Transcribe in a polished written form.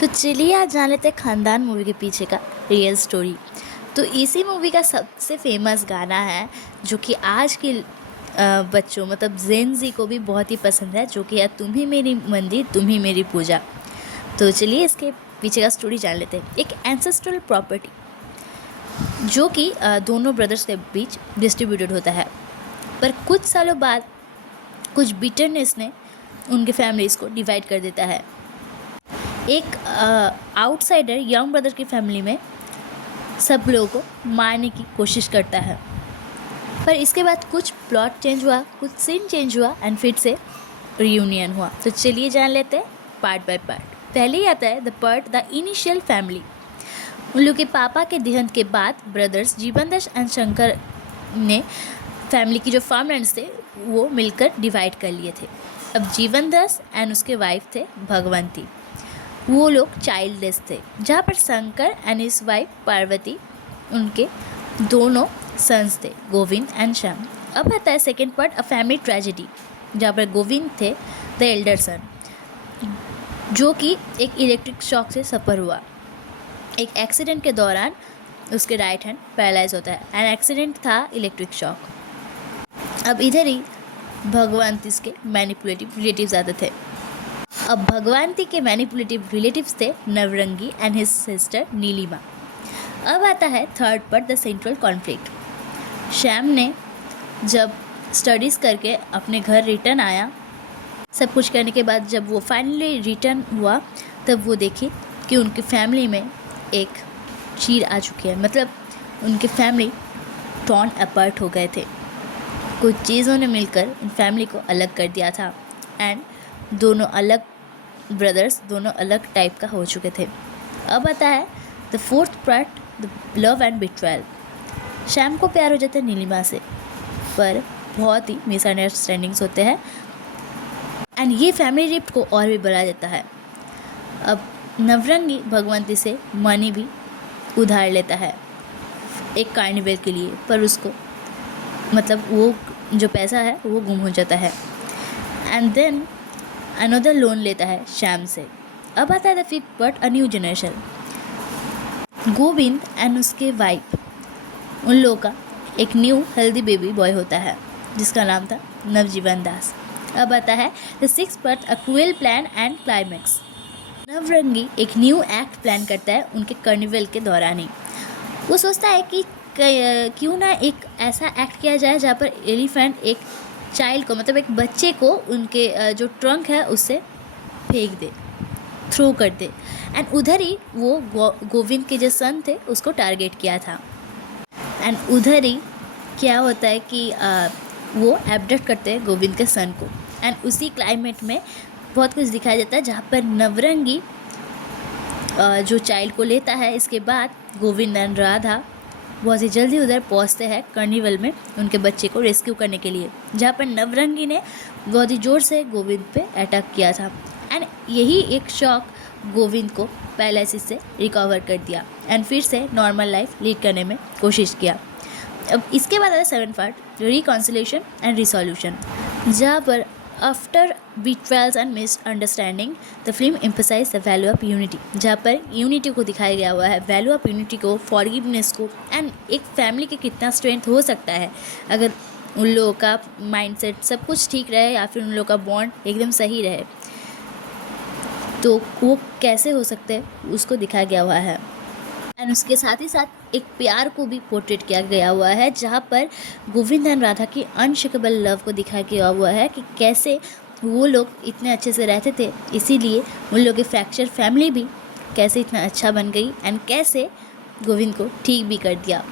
तो चलिए आज जान लेते हैं खानदान मूवी के पीछे का रियल स्टोरी। तो इसी मूवी का सबसे फेमस गाना है जो कि आज के बच्चों मतलब जेन जी को भी बहुत ही पसंद है, जो कि है तुम ही मेरी मंदिर तुम ही मेरी पूजा। तो चलिए इसके पीछे का स्टोरी जान लेते हैं। एक एंसेस्ट्रल प्रॉपर्टी जो कि दोनों ब्रदर्स के बीच डिस्ट्रीब्यूटेड होता है, पर कुछ सालों बाद कुछ बिटरनेस ने उनके फैमिलीज़ को डिवाइड कर देता है। एक आउटसाइडर यंग ब्रदर की फैमिली में सब लोगों को मारने की कोशिश करता है, पर इसके बाद कुछ प्लॉट चेंज हुआ, कुछ सीन चेंज हुआ एंड फिर से रियूनियन हुआ। तो चलिए जान लेते हैं पार्ट बाय पार्ट। पहले ही आता है द इनिशियल फैमिली। उन लोग के पापा के देहांत के बाद ब्रदर्स जीवनदास एंड शंकर ने फैमिली की जो फार्मलैंड्स थे वो मिलकर डिवाइड कर लिए थे। अब जीवनदास एंड उसके वाइफ थे भगवंती, वो लोग चाइल्डलेस थे, जहाँ पर Shankar and his wife Parvati, उनके दोनों सन्स थे गोविंद एंड श्याम। अब आता है second part a family tragedy, जहाँ पर गोविंद थे द एल्डर सन, जो कि एक इलेक्ट्रिक शॉक से सफ़र हुआ। एक एक्सीडेंट के दौरान उसके राइट हैंड पैरालाइज होता है एंड एक्सीडेंट था इलेक्ट्रिक शॉक। अब इधर ही भगवंती के मैनिपुलेटिव रिलेटिव्स आते थे। अब भगवंती के मैनिपुलेटिव रिलेटिव्स थे नवरंगी एंड हिज सिस्टर नीलिमा। अब आता है third part the central conflict. Shyam ने जब स्टडीज़ करके अपने घर रिटर्न आया, सब कुछ करने के बाद जब वो फाइनली रिटर्न हुआ, तब वो देखी कि उनकी फैमिली में एक चीर आ चुकी है, मतलब उनकी फैमिली टॉर्न अपार्ट हो गए थे। कुछ चीज़ों ने मिलकर इन फैमिली को अलग कर दिया था एंड दोनों अलग ब्रदर्स दोनों अलग टाइप का हो चुके थे। अब आता है the fourth part the love and betrayal. Shyam को प्यार हो जाता है नीलिमा से, पर बहुत ही मिसअंडरस्टैंडिंग्स होते हैं एंड ये फैमिली रिफ्ट को और भी बढ़ा देता है। अब नवरंगी भगवंती से मनी भी उधार लेता है एक कार्निवल के लिए, पर उसको मतलब वो जो पैसा है वो गुम हो जाता है एंड देन अनदर लोन लेता है श्याम से। अब आता है the fifth part a new generation. Govind and उसके वाइफ, उन लोगों का एक न्यू हेल्दी बेबी बॉय होता है जिसका नाम था नवजीवन दास। अब आता है the six part a cruel plan and climax. Navrangi एक न्यू एक्ट प्लान करता है उनके कार्निवल के दौरान ही। वो सोचता है कि क्यों ना एक ऐसा एक्ट किया जाए जहाँ पर एलिफेंट एक चाइल्ड को मतलब एक बच्चे को उनके जो ट्रंक है उससे फेंक दे, थ्रो कर दे एंड उधर ही वो गोविंद के जो सन थे उसको टारगेट किया था एंड उधर ही क्या होता है कि वो एब्डक्ट करते हैं गोविंद के सन को एंड उसी क्लाइमेट में बहुत कुछ दिखाया जाता है, जहाँ पर नवरंगी जो चाइल्ड को लेता है। इसके बाद गोविंद एंड राधा बहुत ही जल्दी उधर पहुंचते हैं कार्निवल में उनके बच्चे को रेस्क्यू करने के लिए, जहाँ पर नवरंगी ने बहुत ही ज़ोर से गोविंद पे अटैक किया था एंड यही एक शॉक गोविंद को पैरालिसिस से रिकवर कर दिया एंड फिर से नॉर्मल लाइफ लीड करने में कोशिश किया। अब इसके बाद आता है seven part reconciliation and resolution, जहाँ पर after betrayals and misunderstanding the film emphasise the value of unity, जहाँ पर यूनिटी को दिखाया गया हुआ है, वैल्यू ऑफ यूनिटी को, फॉरगिवनेस को एंड एक फैमिली के कितना स्ट्रेंथ हो सकता है अगर उन लोगों का माइंडसेट सब कुछ ठीक रहे या फिर उन लोगों का बॉन्ड एकदम सही रहे, तो वो कैसे हो सकते हैं उसको दिखाया गया हुआ है एंड उसके साथ ही साथ एक प्यार को भी पोर्ट्रेट किया गया हुआ है, जहाँ पर गोविंद एंड राधा की अनशेकेबल लव को दिखाया गया हुआ है कि कैसे वो लोग इतने अच्छे से रहते थे, इसीलिए उन लोगों की फ्रैक्चर फैमिली भी कैसे इतना अच्छा बन गई एंड कैसे गोविंद को ठीक भी कर दिया।